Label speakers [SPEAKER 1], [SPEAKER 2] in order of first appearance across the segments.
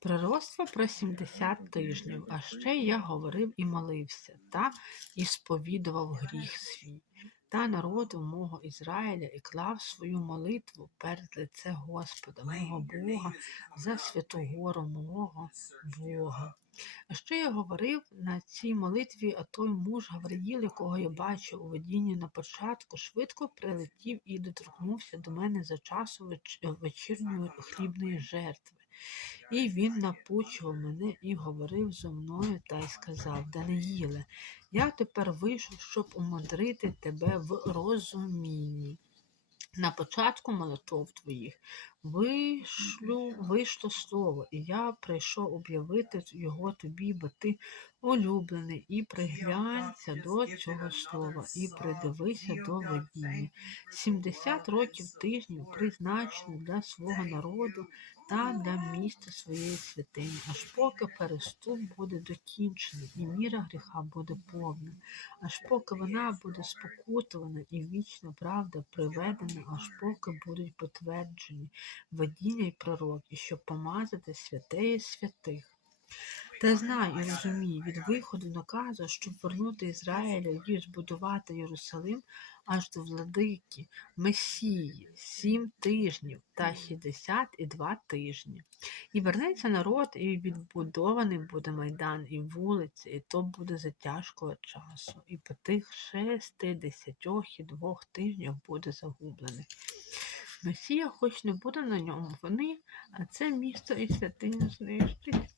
[SPEAKER 1] Пророцтво про 70 тижнів, а ще я говорив і молився, та і сповідував гріх свій, та народу мого Ізраїля і клав свою молитву перед лице Господа, мого Бога, за святу гору мого Бога. А ще я говорив на цій молитві, а той муж Гавриїл, якого я бачив у видінні на початку, швидко прилетів і доторкнувся до мене за часу веч- вечірньої хлібної жертви. І він напучував мене і говорив зо мною та й сказав: Даниїле, я тепер вийшов, щоб умудрити тебе в розумінні. На початку молитов твоїх вийшло, вийшло слово, і я прийшов об'явити його тобі, бо ти улюблений, і приглянься до цього слова, і придивися до видіння. 70 років тижнів призначено для свого народу та дам місце своєї святині, аж поки переступ буде докінчений, і міра гріха буде повна, аж поки вона буде спокутована і вічна правда приведена, аж поки будуть потверджені водіння й пророки, щоб помазати святеї святих. Та знай і розумій, від виходу наказу, щоб вернути Ізраїля і збудувати Єрусалим аж до владики Месії сім тижнів та шістдесят і два тижні. І вернеться народ, і відбудований буде майдан, і вулиці, і то буде за тяжкого часу. І по тих шестидесятьох і двох тижнях буде загублений. Месія хоч не буде на ньому, вони, а це місто і святиню знищить.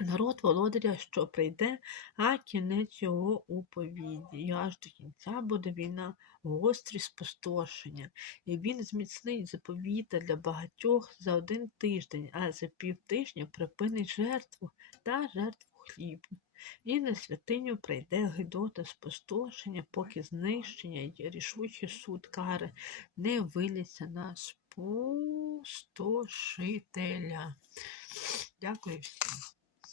[SPEAKER 1] Народ володаря, що прийде, а кінець його у повіді. І аж до кінця буде війна, гострі спустошення. І він зміцнить заповіта для багатьох за один тиждень, а за півтижня припинить жертву та жертву хлібну. І на святиню прийде гидота спустошення, поки знищення й рішучий суд кари не виляться на спустошителя. Дякую всім.